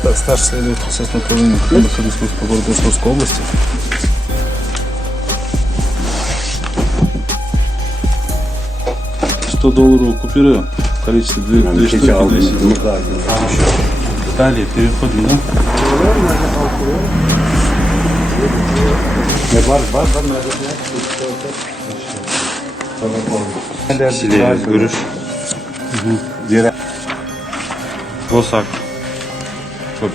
Старший следователь Следственного управления Ходовской службы по городу Московской области. $100 купюры в количестве 2 штуки 10. Далее переходим, да? Görüş. Bosak. Çok